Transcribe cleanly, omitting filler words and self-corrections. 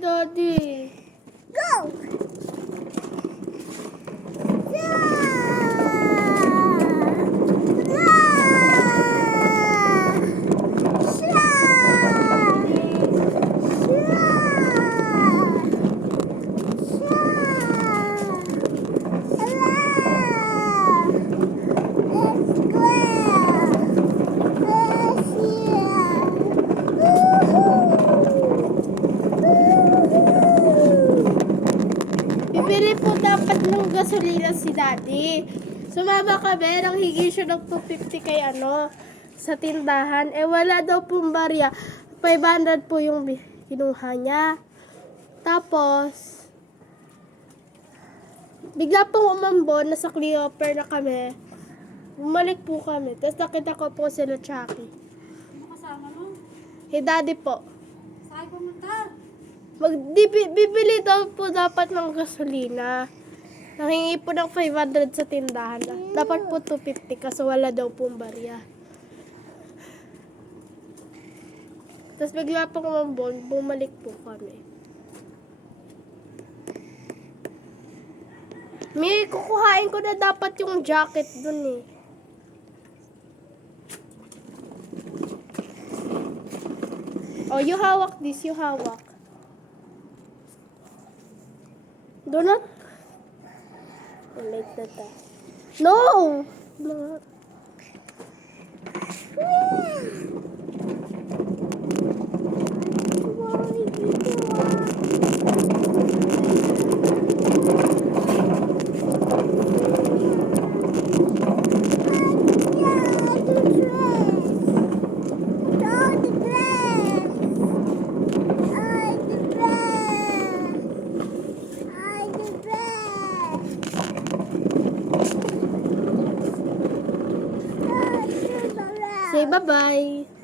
Daddy. Go! Bibili po dapat ng gasolina si Daddy. Sumama kami, nang higi siya ng 250 kay sa tindahan. Eh wala daw pong barya. 500 po yung kinuha niya. Tapos, bigla pong umambon, nasa Cleoper na kami. Bumalik po kami. Tapos nakita ko po sila Chucky. Ano kasama mo? Hey Daddy po. Saan pumunta? Bibili daw po dapat ng gasolina. Nangingi po ng 500 sa tindahan. Dapat po 250 kasi wala daw pong barya. Tapos bigla pong umambon, bumalik po kami. May kukuhain ko na dapat yung jacket dun eh. Oh, you hawak this, you hawak. Do not. Like that. No! No. Say bye-bye.